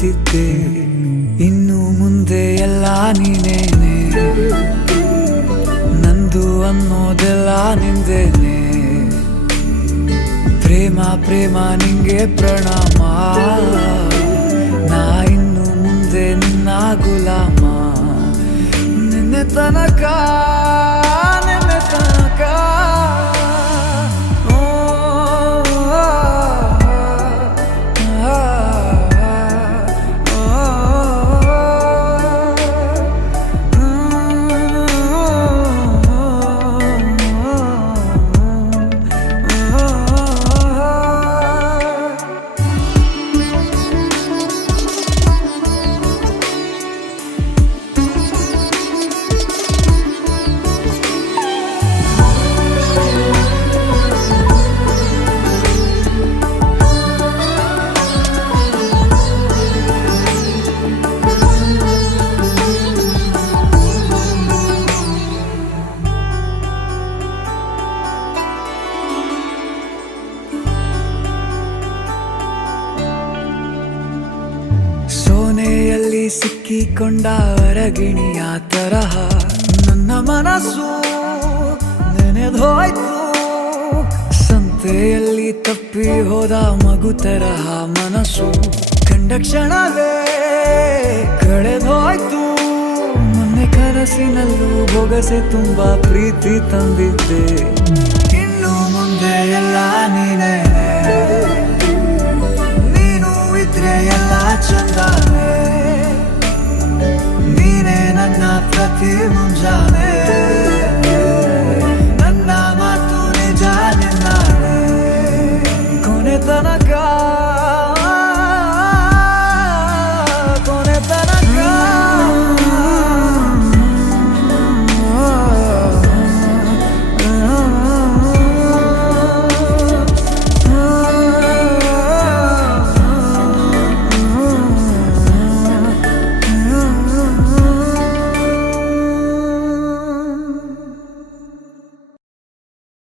ನಂಬುತ್ತಿದ್ದೆ, ಇನ್ನು ಮುಂದೆ ಎಲ್ಲ ನೀನೇನೆ, ನಂದು ಅನ್ನೋದೆಲ್ಲ ನಿಂದೇನೆ. ಪ್ರೇಮ ಪ್ರೇಮ ನಿಂಗೆ ಪ್ರಣಾಮ, ನಾ ಇನ್ನು ಮುಂದೆ ನಿನ್ನ ಗುಲಾಮ. ನಿನ್ನೆ ತನಕ ನಿನ್ನೆ ತನಕ ಸೋನೆಯಲ್ಲಿ ಸಿಕ್ಕಿಕೊಂಡ ಅರಗಿಣಿಯ ತರಹ ನನ್ನ ಮನಸ್ಸು ನೆನೆದೋಯ್ತು. ಸಂತೆಯಲ್ಲಿ ತಪ್ಪಿ ಹೋದ ಮಗು ತರಹ ಮನಸ್ಸು ಕಂಡ ಕ್ಷಣವೇ ಕಳೆದೋಯ್ತು. ಮೊನ್ನೆ ಕನಸಿನಲ್ಲೂ ಬೊಗಸೆ ತುಂಬಾ ಪ್ರೀತಿ ತಂದಿದ್ದೆ, ಇನ್ನು ಮುಂದೆ ಎಲ್ಲ ನೀನೇ, ನೀನು ಇದ್ರೆ ಎಲ್ಲ ಚಂದಾನೆ, ನೀನೇ ನನ್ನ ಪ್ರತಿ ಮುಂಜಾನೆ.